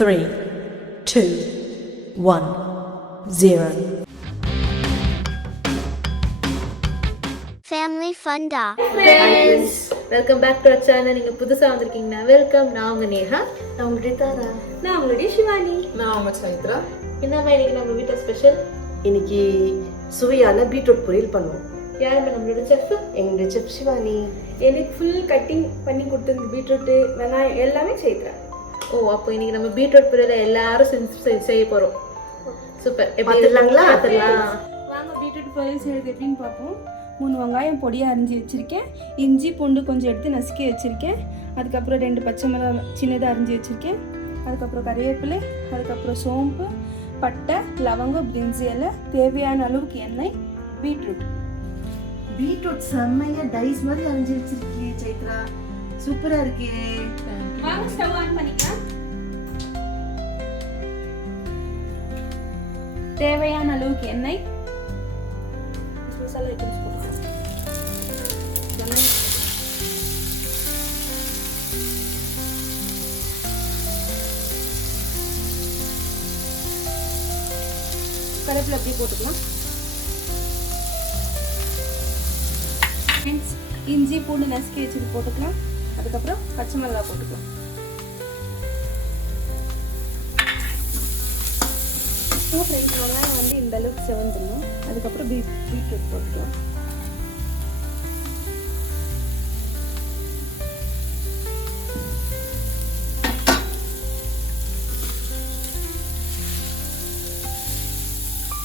3, 2, 1, 0. Family Funda. Friends, welcome back to our channel. நீங்க புதுசா வந்திருக்கீங்கன்னா welcome. நான் உங்க நேஹா, நான் உங்களுடைய தாரா, நான் உங்களுடைய சிவானி. நான் உங்க சைத்ரா. என்னம்மா இன்னைக்கு நம்ம வீட்டு ஸ்பெஷல்? இன்னைக்கு சுவையான பீட்ரூட் பொரியல் பண்ணுவோம். யாருமே நம்மளோட செஃப்? எங்களுடைய செஃப் சிவானி. எனக்கு ஃபுல் கட்டிங் பண்ணி கொடுத்தது பீட்ரூட்டு வெங்காயம் எல்லாமே செய்கிறேன். ஓ, அப்போ இன்னைக்கு நம்ம பீட்ரூட் பொரியலை எல்லாரும் செய்ய போறோம். சூப்பர். பார்த்துடலாங்களா? வாங்க பீட்ரூட் பொரியல் செய்கிறது எப்படின்னு பார்ப்போம். 3 வெங்காயம் பொடியாக அரிஞ்சு வச்சுருக்கேன். இஞ்சி பூண்டு கொஞ்சம் எடுத்து நசுக்கி வச்சுருக்கேன். அதுக்கப்புறம் 2 பச்சை மிளகாய் சின்னதாக அரிஞ்சு வச்சுருக்கேன். அதுக்கப்புறம் கறிவேப்பிலை, அதுக்கப்புறம் சோம்பு, பட்டை, லவங்கம், பிரிஞ்சி இலை, தேவையான அளவுக்கு எண்ணெய், பீட்ரூட் செம்மையா டைஸ் மாதிரி அரைஞ்சு வச்சிருக்கீ சைத்ரா, சூப்பரா இருக்கே. வாங்க ஸ்டவ் ஆன் பண்ணிக்கலாம். தேவையான அளவுக்கு எண்ணெய், மசாலா ஐட்டம்ஸ் போட்டுக்கலாம். கருவேப்பிலை அப்படியே போட்டுக்கலாம். இஞ்சி பூண்டு நசுக்கி வச்சுட்டு போட்டுக்கலாம். அதுக்கப்புறம் பச்சை மிளகாய் போட்டுக்கலாம். ஃப்ரெண்ட்ஸ், வெங்காயம் வந்து இந்த அளவுக்கு செவந்துடணும். அதுக்கப்புறம் பீட்ரூட் போட்டுக்கலாம்.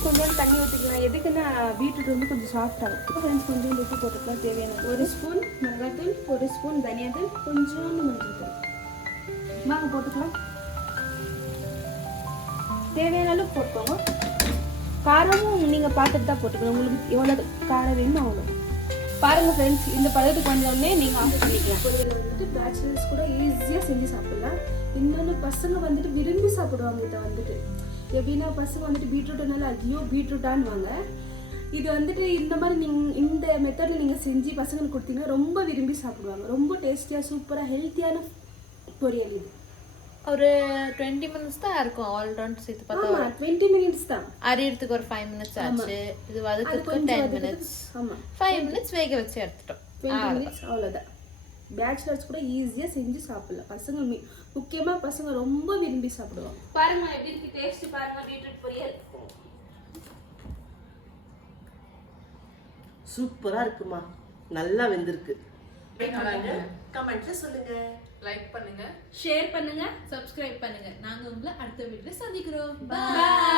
கொஞ்சம் தண்ணி ஊற்றிக்கலாம். எதுக்குன்னா பீட்ரூட் வந்து கொஞ்சம் சாஃப்டாகும். ஃப்ரெண்ட்ஸ், கொஞ்சம் உப்பு போட்டுக்கலாம். தேவையான 1 ஸ்பூன் மிளகாத்தூள், 1 ஸ்பூன் தனியாத்தூள், கொஞ்சோண்டு மஞ்சள் தூள். வாங்க போட்டுக்கலாம். தேவையான அளவுக்கு போட்டுக்கோங்க. காரமும் நீங்கள் பார்த்துட்டு தான் போட்டுக்கணும். உங்களுக்கு எவ்வளோ காரம் வேணுமோ அவ்வளோ. பாருங்கள் ஃப்ரெண்ட்ஸ், இந்த பழத்துக்கு வந்தோடனே நீங்கள் ஆஃப் பண்ணிக்கலாம். பொரியல் வந்துட்டு பேச்சுலர்ஸ் கூட ஈஸியாக செஞ்சு சாப்பிடலாம். இன்னொன்று பசங்க வந்துட்டு விரும்பி சாப்பிடுவாங்க. இதை வந்துட்டு எப்படின்னா பசங்க வந்துட்டு பீட்ரூட்னால ஐயோ பீட்ரூட்டான்னுவாங்க. இது வந்துட்டு இந்த மாதிரி இந்த மெத்தடில் நீங்கள் செஞ்சு பசங்களுக்கு கொடுத்தீங்கன்னா ரொம்ப விரும்பி சாப்பிடுவாங்க. ரொம்ப டேஸ்டியாக சூப்பராக ஹெல்த்தியான பொரியல் இது. ஒரு 20 மினிட்ஸ் தான் இருக்கும். ஆல் ரவுண்ட் சேர்த்து பார்த்தா 20 மினிட்ஸ் தான். அரியறதுக்கு ஒரு 5 மினிட்ஸ் ஆச்சு. இது வதக்கிறதுக்கு 10 மினிட்ஸ். ஆமாம், 5 மினிட்ஸ் வேக வச்சு எடுத்துட்டோம். 20 மினிட்ஸ் அவ்வளோதான். பேச்சுலர்ஸ் கூட ஈஸியாக செஞ்சு சாப்பிடலாம். பசங்க முக்கியமாக பசங்க ரொம்ப விரும்பி சாப்பிடுவாங்க. பாருங்க எப்படி இருக்கு டேஸ்ட். பாருங்க பீட்ரூட் பொரியல் சூப்பரா இருக்குமா, நல்லா வெந்திருக்கு. கமெண்ட்ல சொல்லுங்க, லைக் பண்ணுங்க, ஷேர் பண்ணுங்க, சப்ஸ்கிரைப் பண்ணுங்க. நாங்க உங்களை அடுத்த வீடியோல சந்திக்கிறோம். பாய்.